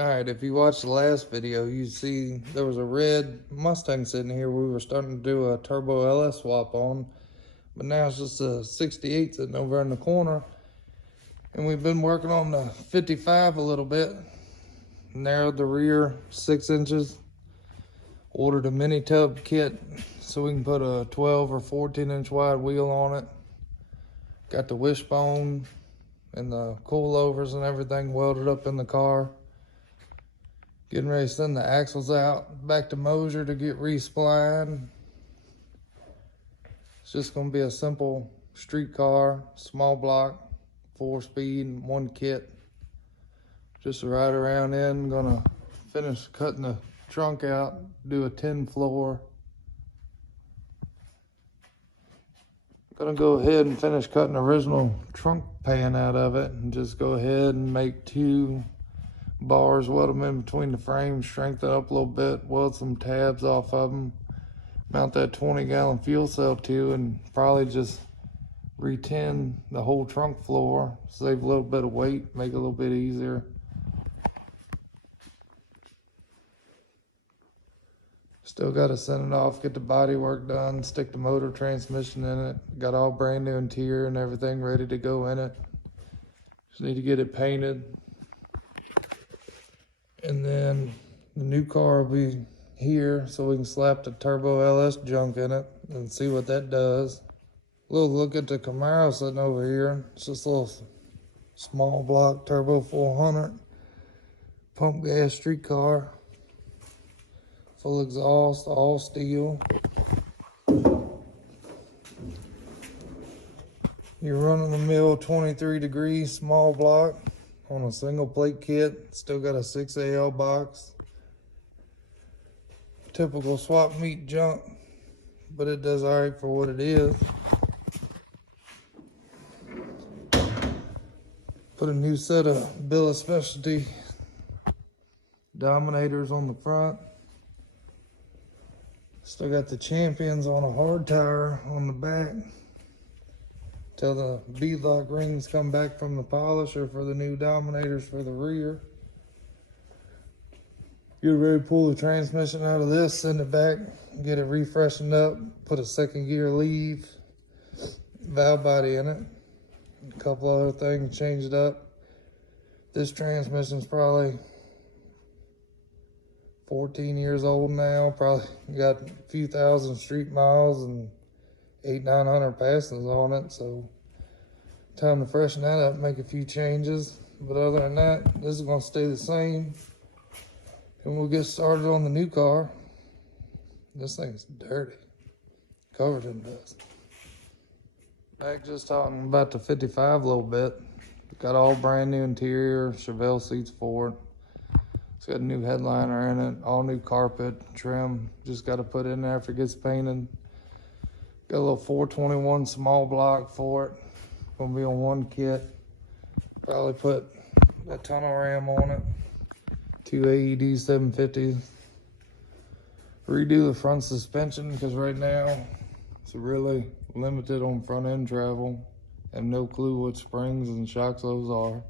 Alright, if you watched the last video, you see there was a red Mustang sitting here we were starting to do a turbo LS swap on. But now it's just a 68 sitting over in the corner. And we've been working on the 55 a little bit. Narrowed the rear 6 inches. Ordered a mini tub kit so we can put a 12 or 14 inch wide wheel on it. Got the wishbone and the coilovers and everything welded up in the car. Getting ready to send the axles out back to Mosier to get re-splined. It's just gonna be a simple street car, small block, 4-speed, 1 kit. Just a ride around in. Gonna finish cutting the trunk out, do a 10 floor. Gonna go ahead and finish cutting the original trunk pan out of it and just go ahead and make 2 bars, weld them in between the frames, strengthen up a little bit, weld some tabs off of them, mount that 20-gallon fuel cell to, and probably just re-tin the whole trunk floor, save a little bit of weight, make it a little bit easier. Still got to send it off, get the body work done, stick the motor transmission in it. Got all brand new interior and everything ready to go in it. Just need to get it painted. And then the new car will be here so we can slap the turbo LS junk in it and see what that does. A little look at the Camaro sitting over here. It's just a little small block turbo 400 pump gas street car. Full exhaust, all steel. Your run-of-the-mill 23 degree small block on a single plate kit. Still got a 6AL box. Typical swap meet junk, but it does all right for what it is. Put a new set of Bill Specialty Dominators on the front. Still got the Champions on a hard tire on the back till the beadlock rings come back from the polisher for the new Dominators for the rear. Get ready to pull the transmission out of this, send it back, get it refreshened up, put a 2nd gear leaf, valve body in it, a couple other things changed up. This transmission's probably 14 years old now, probably got a few thousand street miles and 800-900 passings on it, so time to freshen that up, make a few changes. But other than that, this is gonna stay the same. And we'll get started on the new car. This thing's dirty, covered in dust. Back just talking about the 55 a little bit. Got all brand new interior, Chevelle seats for it. It's got a new headliner in it, all new carpet, trim. Just got to put in there if it gets painted. Got a little 421 small block for it. Gonna be on 1 kit. Probably put a tunnel ram on it. 2 AED 750s. Redo the front suspension because right now it's really limited on front end travel. Have no clue what springs and shock loads are.